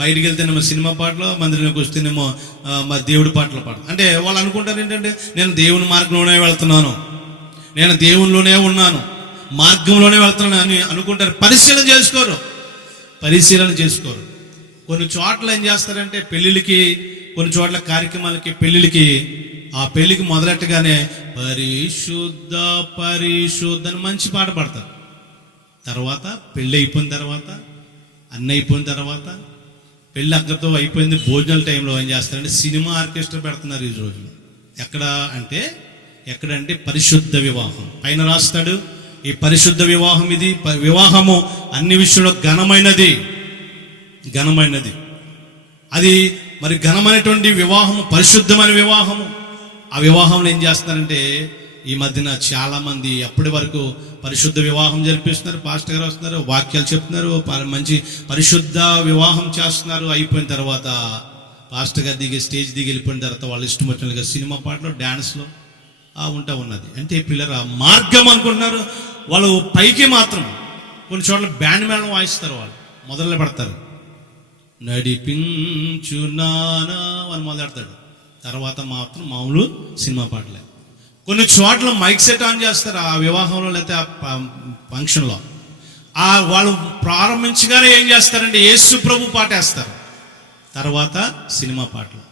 బయటికి వెళ్తేనేమో సినిమా పాటలు, మందిరంలోకి వస్తేనేమో మరి దేవుడి పాటలు పాడతారు. అంటే వాళ్ళు అనుకుంటారు ఏంటంటే, నేను దేవుని మార్గంలోనే వెళ్తున్నాను, నేను దేవునిలోనే ఉన్నాను, మార్గంలోనే వెళ్తున్నాను అని అనుకుంటారు. పరిశీలన చేసుకోరు. కొన్ని చోట్ల ఏం చేస్తారంటే పెళ్ళిళ్ళకి, కొన్ని చోట్ల కార్యక్రమాలకి, పెళ్ళిళ్ళకి ఆ పెళ్ళికి మొదలెట్టగానే పరిశుద్ధ అని మంచి పాట పాడతారు. తర్వాత పెళ్ళి అయిపోయిన తర్వాత, అన్నీ అయిపోయిన తర్వాత, పెళ్ళి అక్కడితో అయిపోయింది, భోజనాల టైంలో ఏం చేస్తారంటే సినిమా ఆర్కెస్ట్రా పెడుతున్నారు ఈ రోజున. ఎక్కడంటే పరిశుద్ధ వివాహం పైన రాస్తాడు, ఈ పరిశుద్ధ వివాహం, ఇది వివాహము అన్ని విషయంలో ఘనమైనది. అది మరి ఘనమైనటువంటి వివాహము, పరిశుద్ధమైన వివాహము. ఆ వివాహంలో ఏం చేస్తారంటే ఈ మధ్యన చాలా మంది అప్పటి వరకు పరిశుద్ధ వివాహం జరిపిస్తున్నారు, పాస్టర్ గారు వస్తున్నారు, వాక్యాలు చెప్తున్నారు, మంచి పరిశుద్ధ వివాహం చేస్తున్నారు. అయిపోయిన తర్వాత పాస్టర్ గారు స్టేజ్ దిగి వెళ్ళిపోయిన తర్వాత వాళ్ళు ఇష్టం వచ్చినట్టుగా సినిమా పాటలు, డ్యాన్స్లో ఉన్నది. అంటే పిల్లలు మార్గం అనుకుంటున్నారు వాళ్ళు. పైకి మాత్రం కొన్ని చోట్ల బ్యాండ్ మేళం వాయిస్తారు, వాళ్ళు మొదలు పెడతారు, నడిపించు నానా వాళ్ళు మొదలెడతాడు. తర్వాత మాత్రం మామూలు సినిమా పాటలే. కొన్ని చోట్ల మైక్ సెట్ ఆన్ చేస్తారు ఆ వివాహంలో లేకపోతే ఆ ఫంక్షన్లో. వాళ్ళు ప్రారంభించగానే ఏం చేస్తారంటే యేసు ప్రభు పాట వేస్తారు, తర్వాత సినిమా పాటలు.